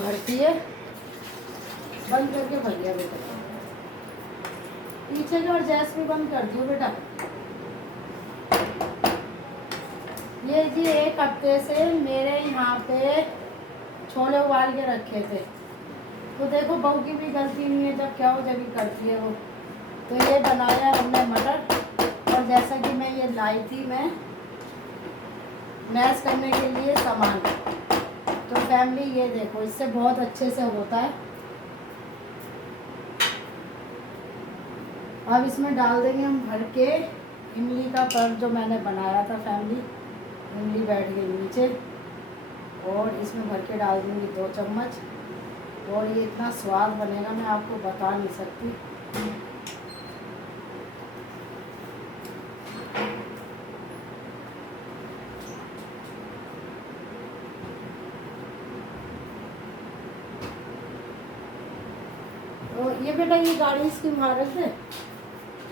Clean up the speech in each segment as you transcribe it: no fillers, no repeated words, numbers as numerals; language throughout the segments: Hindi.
भरती है। बंद करके भर लिया बेटा, पीछे जो और गैस भी बंद कर दियो बेटा। ये जी एक हफ्ते से मेरे यहाँ पे छोले उबाल के रखे थे, तो देखो बहू की भी गलती नहीं है, जब क्या हो जब ही करती है वो। तो ये बनाया हमने मटर, और जैसा कि मैं ये लाई थी मैं मैश करने के लिए सामान, तो फैमिली ये देखो इससे बहुत अच्छे से होता है। अब इसमें डाल देंगे हम भर के इमली का पर्क जो मैंने बनाया था फैमिली, इमली बैठ गई नीचे, और इसमें भर के डाल दूँगी 2 चम्मच। और ये इतना स्वाद बनेगा मैं आपको बता नहीं सकती। तो ये बेटा ये गाड़ी इसकी भारत है।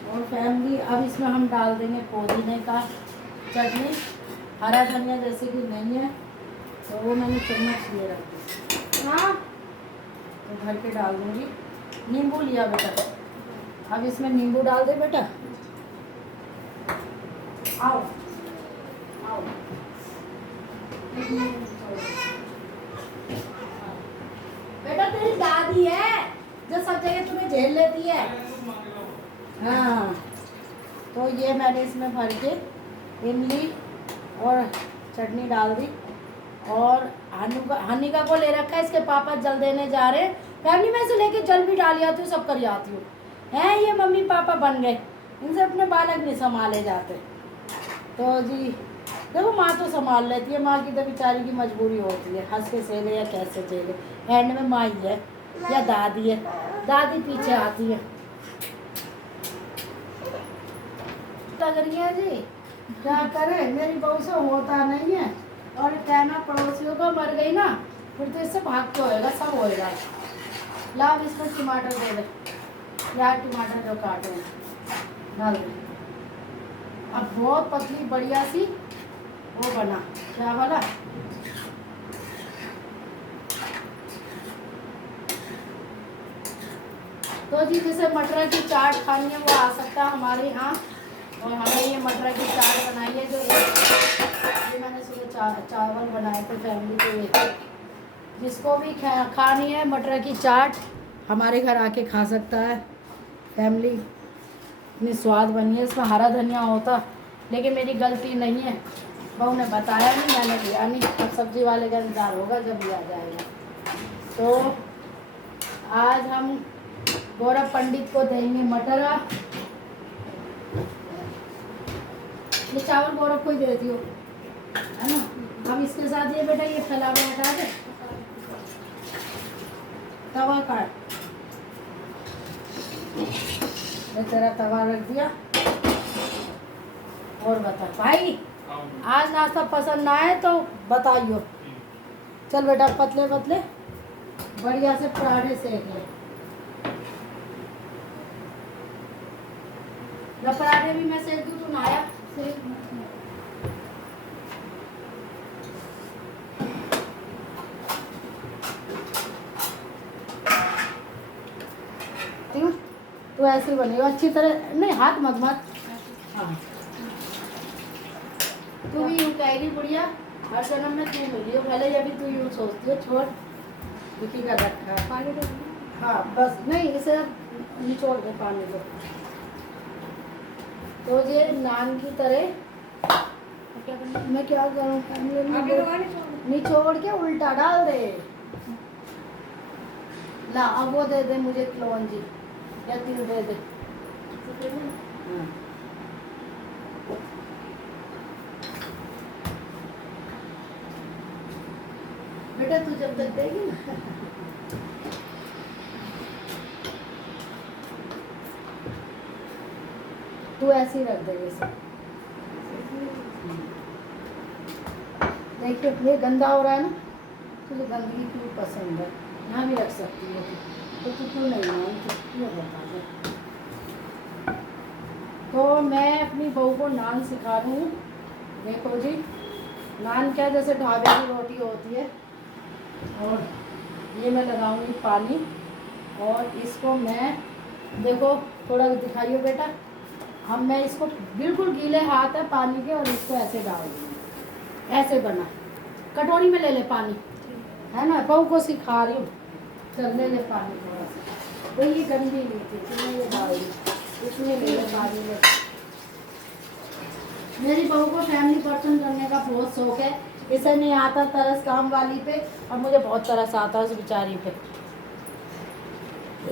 और फैमिली अब इसमें हम डाल देंगे पुदीने का चटनी, हरा धनिया जैसे कि नहीं है तो वो मैंने चम्मच लिए रखी। हाँ, तो भर के डाल दूँगी। नींबू लिया बेटा, अब इसमें नींबू डाल दे बेटा। आओ आओ, बेटा तेरी दादी है जो सब जगह तुम्हें झेल लेती है। हाँ, तो ये मैंने इसमें भर के इमली और चटनी डाल दी। और हनीका को ले रखा है, इसके पापा जल देने जा रहे हैं। फैमिली में से लेके जल भी डाली आती हूँ, सब कर आती हूँ। हैं ये मम्मी पापा बन गए, इनसे अपने बालक नहीं संभाले जाते। तो जी देखो माँ तो संभाल लेती है, माँ की तो बेचारी की मजबूरी होती है, हंस के सेले या कैसे झेले। एंड में माँ ही है या दादी है, दादी पीछे आती है। लग रही है जी, क्या करे, मेरी बहू से होता नहीं है। और कहना पड़ोसियों को मर गई ना, फिर तो इससे भाग के होएगा, सब होएगा। लाभ इसमें टमाटर दे दे, प्याज टमाटर जो काटे डाल दे। अब बहुत पतली बढ़िया सी वो बना, क्या वाला तो जी जिसे मटर की चाट खानी है वो आ सकता है हमारे यहाँ। और हमें ये मटर की चाट बनाई है, जो ये मैंने सुबह चावल बनाए थे फैमिली के लिए। जिसको भी खानी है मटर की चाट हमारे घर आके खा सकता है फैमिली। इतनी स्वाद बनी है, इसमें हरा धनिया होता लेकिन मेरी गलती नहीं है, बहू ने बताया नहीं, मैंने लिया नहीं। अब सब्जी वाले का इंतजार होगा जब लिया जाएगा। तो आज हम गौरव पंडित को देंगे मटर। ये चावल गौरव को ही दे दियो, है ना। अब इसके साथ ये बेटा ये फैलावा हटा दे, तवा काट, तेरा तवा रख दिया। और बता भाई, आज नाश्ता पसंद ना आए तो बताइयो। चल बेटा पतले पतले बढ़िया से पराठे सेक ले। जब पराठे भी मैं सेक दूँ तो नाया सेक। तो ऐसे ही बनेगा अच्छी तरह, नहीं हाथ मत मत। हाँ, तू भी यूँ कह रही बुढ़िया, हर जन्म में तू मिली हो, भले अभी तू यूँ सोचती हो। छोड़, दुखी कर रखा है पानी दो। हाँ बस, नहीं इसे निचोड़ के पानी दो। तो ये नान की तरह मैं क्या करूँ, निचोड़ के उल्टा डाल दे। ला अब वो दे दे मुझे कलौंजी या तिल दे दे। हाँ। बेटा तू जब तक देगी ना तू ऐसे ही रख दे जैसे। देखिए ये गंदा हो रहा है ना, तुझे गंदगी क्यों पसंद है, यहाँ भी रख सकती है तो तू क्यों नहीं मानती, क्यों बता दे। तो मैं अपनी बहू को नान सिखा रही हूँ। देखो जी, नान क्या जैसे ढाबे की रोटी होती है, और बनाऊंगी पानी। और इसको मैं, देखो थोड़ा दिखाइए बेटा, अब मैं इसको बिल्कुल गीले हाथ है पानी के और इसको ऐसे डाल दूँगी। ऐसे बना, कटोरी में ले ले पानी, है ना, बहू को सिखा रही हूँ। चल ले ले पानी थोड़ा सा, तो ये गंदी नहीं थी, तो ये डाल दी, इसमें ले ले पानी ले। मेरी बहू को फैमिली पर्सन करने का बहुत शौक है। इसे नहीं आता तरस काम वाली पे, और मुझे बहुत तरस आता है उस बेचारी पे।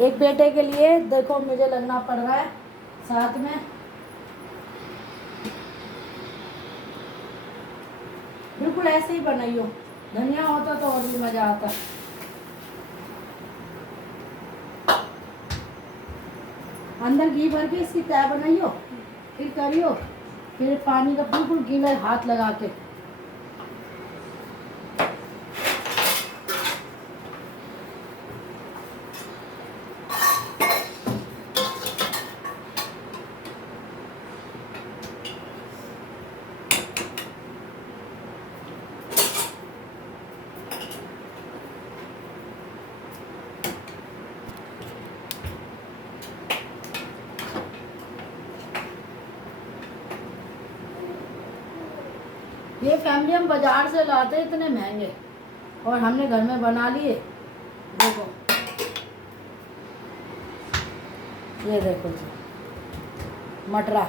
एक बेटे के लिए देखो मुझे लगना पड़ रहा है साथ में। बिल्कुल ऐसे ही बनाइयो, धनिया होता तो और भी मजा आता। अंदर घी भर के इसकी तय बनाइयो, फिर करियो, फिर पानी का बिल्कुल गीला हाथ लगा के। ये फैमिली हम बाजार से लाते इतने महंगे, और हमने घर में बना लिए। देखो ये देखो जी, मटरा।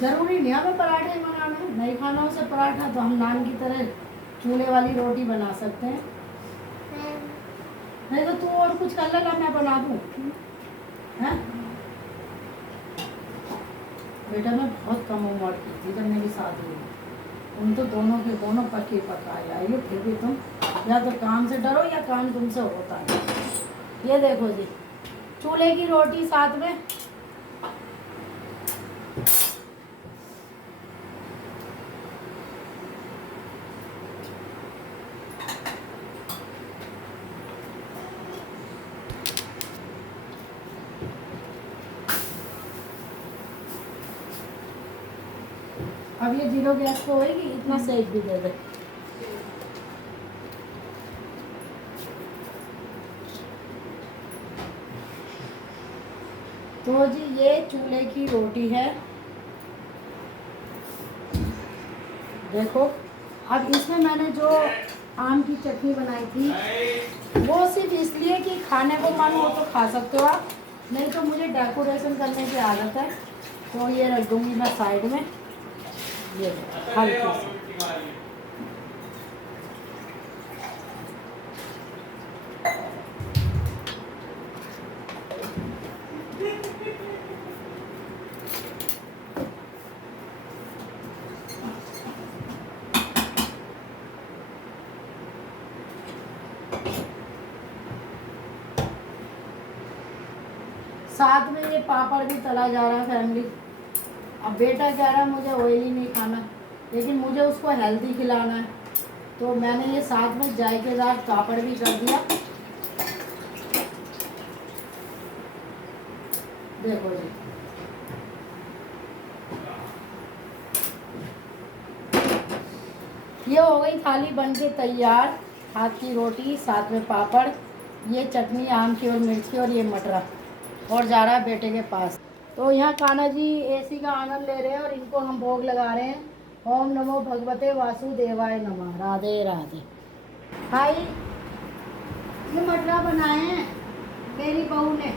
जरूरी नहीं हमें पराठे बनाने, नहीं खाना उसे पराठा तो हम नान की तरह चूल्हे वाली रोटी बना सकते हैं। नहीं तो तू और कुछ कर लेना, मैं बना दूँ। हैं बेटा, मैं बहुत कम उम्र की थी जब मेरी शादी हुई। उन तो दोनों के दोनों पके पकाए आई हो, फिर भी तुम या तो काम से डरो या काम तुमसे होता है। ये देखो जी, चूल्हे की रोटी साथ में। अब ये 0 गैस पे होएगी, इतना सेक भी दे दे। तो जी ये चूल्हे की रोटी है, देखो। अब इसमें मैंने जो आम की चटनी बनाई थी वो सिर्फ इसलिए कि खाने को मन हो तो खा सकते हो आप, नहीं तो मुझे डेकोरेशन करने की आदत है, तो ये रख दूंगी मैं साइड में। ये हल्की सी साथ में ये पापड़ भी तला जा रहा है फैमिली। अब बेटा कह रहा है मुझे ऑयली नहीं खाना, लेकिन मुझे उसको हेल्दी खिलाना है, तो मैंने ये साथ में जायकेदार पापड़ भी कर दिया। देखो जी, ये हो गई थाली बन के तैयार। हाथ की रोटी, साथ में पापड़, ये चटनी आम की और मिर्च की, और ये मटरा, और जा रहा है बेटे के पास। तो यहाँ कान्हा जी एसी का आनंद ले रहे हैं और इनको हम भोग लगा रहे हैं। ओम नमो भगवते वासुदेवाय नमः। राधे राधे। भाई ये मटरा बनाए हैं मेरी बहू ने,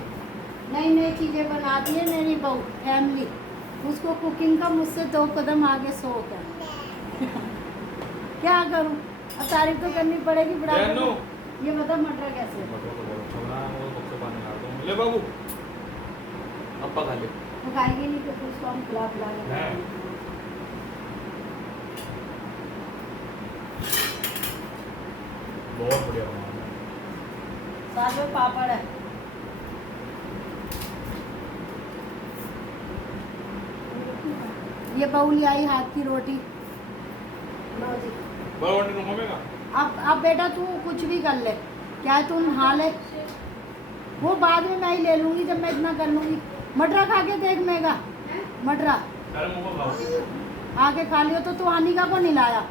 नई नई चीज़ें बनाती है मेरी बहू फैमिली। उसको कुकिंग का मुझसे 2 कदम आगे शौक है। क्या करूँ, अब तारीफ तो करनी पड़ेगी। बड़ा ये बता मटरा कैसे ले बाबू, अब पका ले। वो खाएंगे नहीं तो फिर उसको हम खिला पिला लेंगे। बहुत बढ़िया बना है। साथ में पापड़ है। ये बउली आई हाथ की रोटी। लो जी। अब बेटा तू कुछ भी कर ले, क्या तू नहा ले, वो बाद में मैं ही ले लूंगी जब मैं इतना कर लूंगी। मटरा खा के देख मेगा, मटरा आके खा लियो। तो तू हानिका को नहीं लाया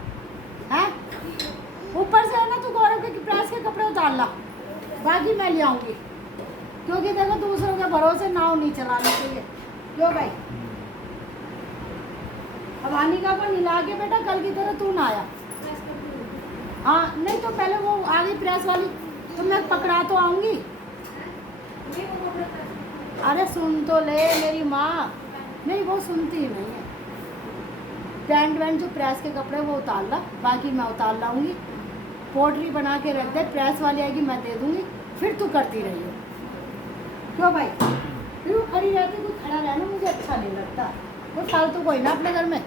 है? उतार ला, बाकी मैं ले आऊँगी, क्योंकि देखो दूसरों के भरोसे नाव नहीं चलानी चाहिए। क्यों भाई? अब अनिका को मिला के बेटा कल की तरह तू ना आया। हाँ नहीं तो पहले वो आ गई प्रेस वाली तो मैं पकड़ा तो आऊँगी। अरे सुन तो ले मेरी माँ, नहीं वो सुनती ही नहीं है। टेंट वेंट जो प्रेस के कपड़े वो उतार ला, बाकी मैं उतार लाऊंगी। पोट्री बना के रख दे, प्रेस वाली आएगी मैं दे दूंगी, फिर तू करती रही हो। क्यों भाई? फिर वो खड़ी रहती, तू खड़ा रहना मुझे अच्छा नहीं लगता, वो फालतू कोई ना अपने घर में।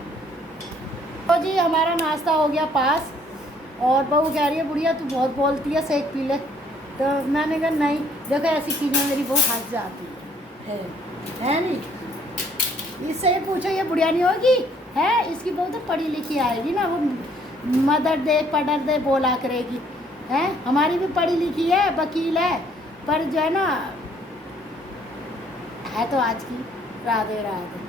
तो जी हमारा नाश्ता हो गया पास, और बहू कह रही है बुढ़िया तू बहुत बोलती है, सेक पी ले। तो मैंने कहा नहीं, देखो ऐसी चीज़ें मेरी बहू हंस जाती है नहीं। इससे ये पूछो ये बुढ़िया नहीं होगी है, इसकी बहू तो पढ़ी लिखी आएगी ना, वो मदर दे पढ़र दे बोला करेगी। हैं हमारी भी पढ़ी लिखी है, वकील है, पर जो है ना है तो आज की राधे राधे।